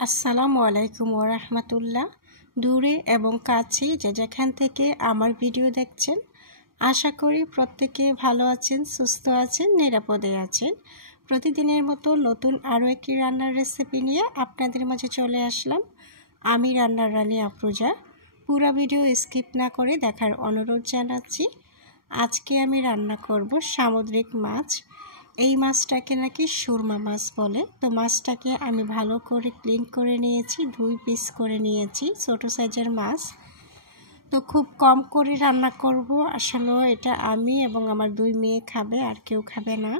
আসসালামু আলাইকুম ওয়া রাহমাতুল্লাহ। দূরে এবং কাছে যে যেখান থেকে আমার ভিডিও দেখছেন, আশা করি প্রত্যেকে ভালো আছেন, সুস্থ আছেন, নিরাপদে আছেন। প্রতিদিনের মতো নতুন আরও একটি রান্নার রেসিপি নিয়ে আপনাদের মাঝে চলে আসলাম। আমি রান্নার রানী আফরোজা। পুরো ভিডিও স্কিপ না করে দেখার অনুরোধ জানাচ্ছি। আজকে আমি রান্না করব সামুদ্রিক মাছ। এই মাছটাকে নাকি সুরমা মাছ বলে। তো মাছটাকে আমি ভালো করে ক্লিন করে নিয়েছি, 2 পিস করে নিয়েছি, ছোট সাইজের মাছ। তো খুব কম করে রান্না করব, আসলে এটা আমি এবং আমার 2 মেয়ে খাবে, আর কেউ খাবে না।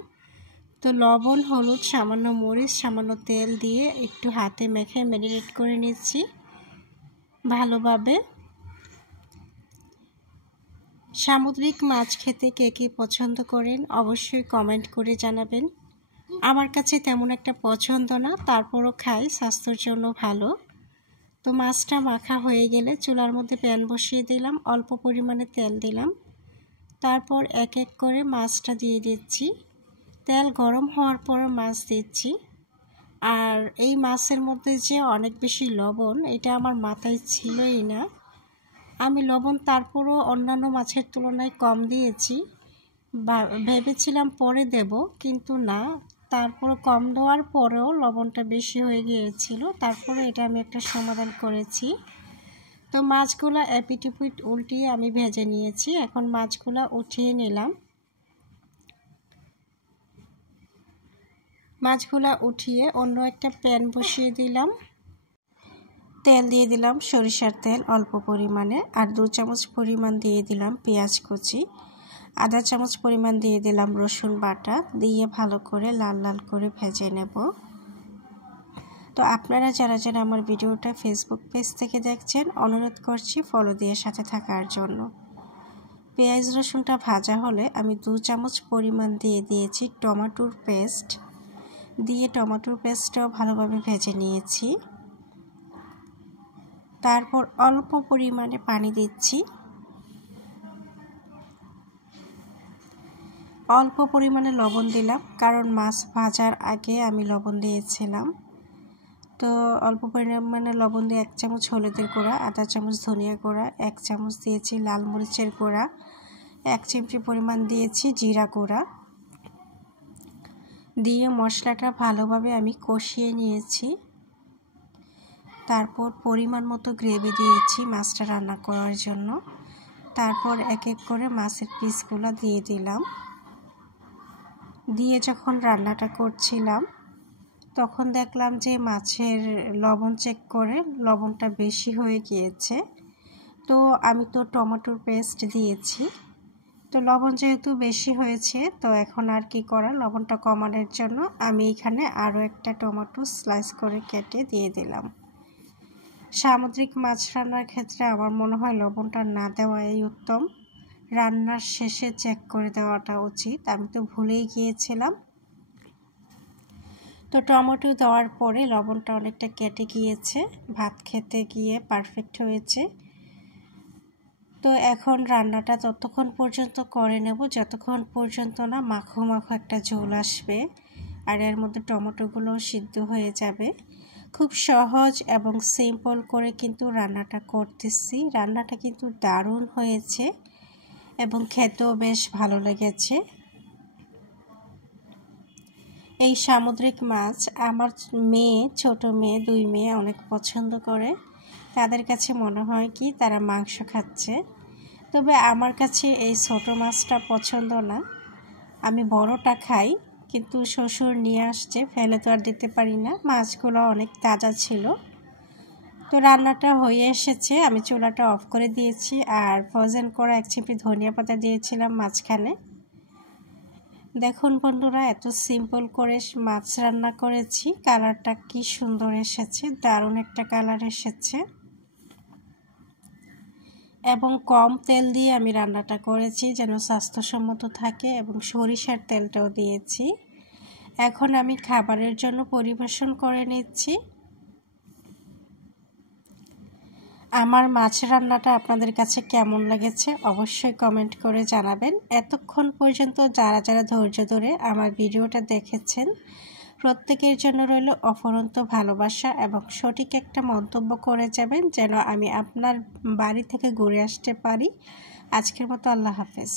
তো লবণ, হলুদ, সামান্য মরিচ, সামান্য তেল দিয়ে একটু হাতে মেখে ম্যারিনেট করে নিচ্ছি ভালোভাবে। সামুদ্রিক মাছ খেতে কে কে পছন্দ করেন অবশ্যই কমেন্ট করে জানাবেন। আমার কাছে তেমন একটা পছন্দ না, তারপরও খাই, স্বাস্থ্যের জন্য ভালো। তো মাছটা মাখা হয়ে গেলে চুলার মধ্যে প্যান বসিয়ে দিলাম, অল্প পরিমাণে তেল দিলাম, তারপর এক এক করে মাছটা দিয়ে দিচ্ছি। তেল গরম হওয়ার পর মাছ দিচ্ছি। আর এই মাছের মধ্যে যে অনেক বেশি লবণ, এটা আমার মাথায় ছিলই না। আমি লবণ তারপরও অন্যান্য মাছের তুলনায় কম দিয়েছি, ভেবেছিলাম পরে দেব, কিন্তু না, তারপর কম দেওয়ার পরেও লবণটা বেশি হয়ে গিয়েছিল। তারপরে এটা আমি একটা সমাধান করেছি। তো মাছগুলো এপিট উল্টিয়ে আমি ভেজে নিয়েছি। এখন মাছগুলো উঠিয়ে নিলাম। মাছগুলো উঠিয়ে অন্য একটা প্যান বসিয়ে দিলাম। তেল দিয়ে দিলাম সরিষার তেল অল্প পরিমাণে, আর 2 চামচ পরিমাণ দিয়ে দিলাম পেঁয়াজ কুচি, আধা চামচ পরিমাণ দিয়ে দিলাম রসুন বাটা, দিয়ে ভালো করে লাল লাল করে ভেজে নেব। তো আপনারা যারা যারা আমার ভিডিওটা ফেসবুক পেজ থেকে দেখছেন, অনুরোধ করছি ফলো দিয়ে সাথে থাকার জন্য। পেঁয়াজ রসুনটা ভাজা হলে আমি 2 চামচ পরিমাণ দিয়ে দিয়েছি টমেটোর পেস্ট, দিয়ে টমেটোর পেস্টটাও ভালোভাবে ভেজে নিয়েছি। তারপর অল্প পরিমাণে পানি দিচ্ছি। অল্প পরিমাণে লবণ দিলাম, কারণ মাছ ভাজার আগে আমি লবণ দিয়েছিলাম। তো অল্প পরিমাণে লবণ দিয়ে 1 চামচ হলুদের গুঁড়া, আধা চামচ ধনিয়া গুঁড়া, 1 চামচ দিয়েছি লাল মরিচের গুঁড়া, 1 চিমটি পরিমাণ দিয়েছি জিরা গুঁড়া, দিয়ে মশলাটা ভালোভাবে আমি কষিয়ে নিয়েছি। তারপর পরিমাণ মতো গ্রেভি দিয়েছি মাছটা রান্না করার জন্য। তারপর এক এক করে মাছের পিসগুলো দিয়ে দিলাম। দিয়ে যখন রান্নাটা করছিলাম, তখন দেখলাম যে মাছের লবণ চেক করে লবণটা বেশি হয়ে গিয়েছে। তো আমি তো টমেটোর পেস্ট দিয়েছি, তো লবণ যেহেতু বেশি হয়েছে, তো এখন আর কি করা, লবণটা কমানোর জন্য আমি এখানে আরও একটা টমেটো স্লাইস করে কেটে দিয়ে দিলাম। সামুদ্রিক মাছ রান্নার ক্ষেত্রে আমার মনে হয় লবণটা না দেওয়াই উত্তম, রান্নার শেষে চেক করে দেওয়াটা উচিত। আমি তো ভুলেই গিয়েছিলাম। তো টমেটো দেওয়ার পরে লবণটা অনেকটা কেটে গিয়েছে, ভাত খেতে গিয়ে পারফেক্ট হয়েছে। তো এখন রান্নাটা ততক্ষণ পর্যন্ত করে নেব যতক্ষণ পর্যন্ত না মাখো মাখো একটা ঝোল আসবে, আর এর মধ্যে টমেটোগুলোও সিদ্ধ হয়ে যাবে। খুব সহজ এবং সিম্পল করে কিন্তু রান্নাটা করতেছি। রান্নাটা কিন্তু দারুণ হয়েছে এবং খেতেও বেশ ভালো লেগেছে। এই সামুদ্রিক মাছ আমার মেয়ে, ছোট মেয়ে, 2 মেয়ে অনেক পছন্দ করে। তাদের কাছে মনে হয় কি তারা মাংস খাচ্ছে। তবে আমার কাছে এই ছোট মাছটা পছন্দ না, আমি বড়টা খাই, কিন্তু শ্বশুর নিয়ে আসছে, ফেলে তো আর দিতে পারি না। মাছগুলো অনেক তাজা ছিল। তো রান্নাটা হয়ে এসেছে, আমি চুলাটা অফ করে দিয়েছি, আর ফ্রোজেন করা 1 চিমটি ধনিয়া পাতা দিয়েছিলাম মাঝখানে। দেখুন বন্ধুরা, এত সিম্পল করে মাছ রান্না করেছি, কালারটা কি সুন্দর এসেছে, দারুণ একটা কালার এসেছে। এবং কম তেল দিয়ে আমি রান্নাটা করেছি যেন স্বাস্থ্যসম্মত থাকে, এবং সরিষার তেলটাও দিয়েছি। এখন আমি খাবারের জন্য পরিবেশন করে নিচ্ছি। আমার মাছ রান্নাটা আপনাদের কাছে কেমন লেগেছে অবশ্যই কমেন্ট করে জানাবেন। এতক্ষণ পর্যন্ত যারা যারা ধৈর্য ধরে আমার ভিডিওটা দেখেছেন, প্রত্যেকের জন্য রইল অফুরন্ত ভালোবাসা এবং সঠিক একটা মন্তব্য করে যাবেন যেন আমি আপনার বাড়ি থেকে ঘুরে আসতে পারি। আজকের মতো আল্লাহ হাফেজ।